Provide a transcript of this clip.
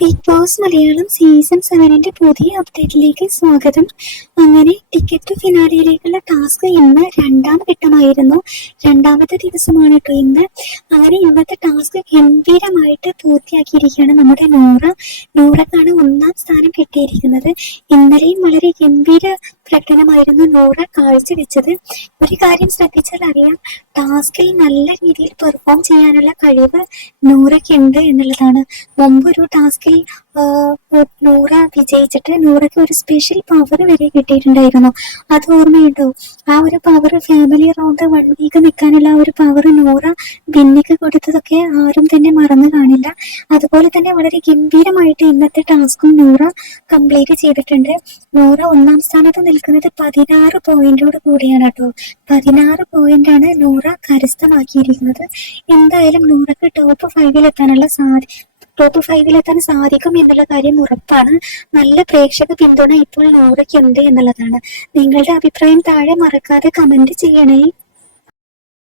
Big boss Malayalam season സെവനിന്റെ പുതിയ അപ്ഡേറ്റിലേക്ക് സ്വാഗതം. അങ്ങനെ ടിക്കറ്റ് ടു ഫിനാലിയിലേക്കുള്ള ടാസ്ക് ഇന്ന് രണ്ടാം ഘട്ടമായിരുന്നു. രണ്ടാമത്തെ ദിവസമാണ് കേട്ടോ ഇന്ന്. അങ്ങനെ ഇന്നത്തെ ടാസ്ക് ഗംഭീരമായിട്ട് പൂർത്തിയാക്കിയിരിക്കുകയാണ് നമ്മുടെ നൂറ. നൂറക്കാണ് ഒന്നാം സ്ഥാനം കിട്ടിയിരിക്കുന്നത്. ഇന്നലെയും വളരെ ഗംഭീര പ്രകടനമായിരുന്നു നൂറ കാഴ്ചവെച്ചത്. ഒരു കാര്യം ശ്രദ്ധിച്ചാൽ അറിയാം ടാസ്കിൽ നല്ല രീതിയിൽ പെർഫോം ചെയ്യാനുള്ള കഴിവ് നൂറയ്ക്കുണ്ട് എന്നുള്ളതാണ്. മുമ്പ് ഒരു ടാസ്കിൽ നൂറ വിജയിച്ചിട്ട് നൂറയ്ക്ക് ഒരു സ്പെഷ്യൽ പവർ വരെ കിട്ടിയിട്ടുണ്ടായിരുന്നു. അത് ഓർമ്മയുണ്ടോ? ആ ഒരു power family round one week നിൽക്കാനുള്ള ആ ഒരു പവർ നൂറ ബിന്നിക്ക് കൊടുത്തതൊക്കെ ആരും തന്നെ മറന്നു കാണില്ല. അതുപോലെ തന്നെ വളരെ ഗംഭീരമായിട്ട് ഇന്നത്തെ ടാസ്കും നൂറ കംപ്ലീറ്റ് ചെയ്തിട്ടുണ്ട്. നൂറ ഒന്നാം സ്ഥാനത്ത് നിൽക്കുന്നത് പതിനാറ് പോയിന്റോട് കൂടിയാണ് കേട്ടോ. പതിനാറ് പോയിന്റ് ആണ് നൂറ കരസ്ഥമാക്കിയിരിക്കുന്നത്. എന്തായാലും നൂറക്ക് ടോപ്പ് ഫൈവിൽ എത്താനുള്ള സാധ്യ ടോപ്പ് ഫൈവിൽ എത്താൻ സാധിക്കും എന്നുള്ള കാര്യം ഉറപ്പാണ്. നല്ല പ്രേക്ഷക പിന്തുണ ഇപ്പോൾ നൂറയ്ക്കുണ്ട് എന്നുള്ളതാണ്. നിങ്ങളുടെ അഭിപ്രായം താഴെ മറക്കാതെ കമന്റ് ചെയ്യണേ.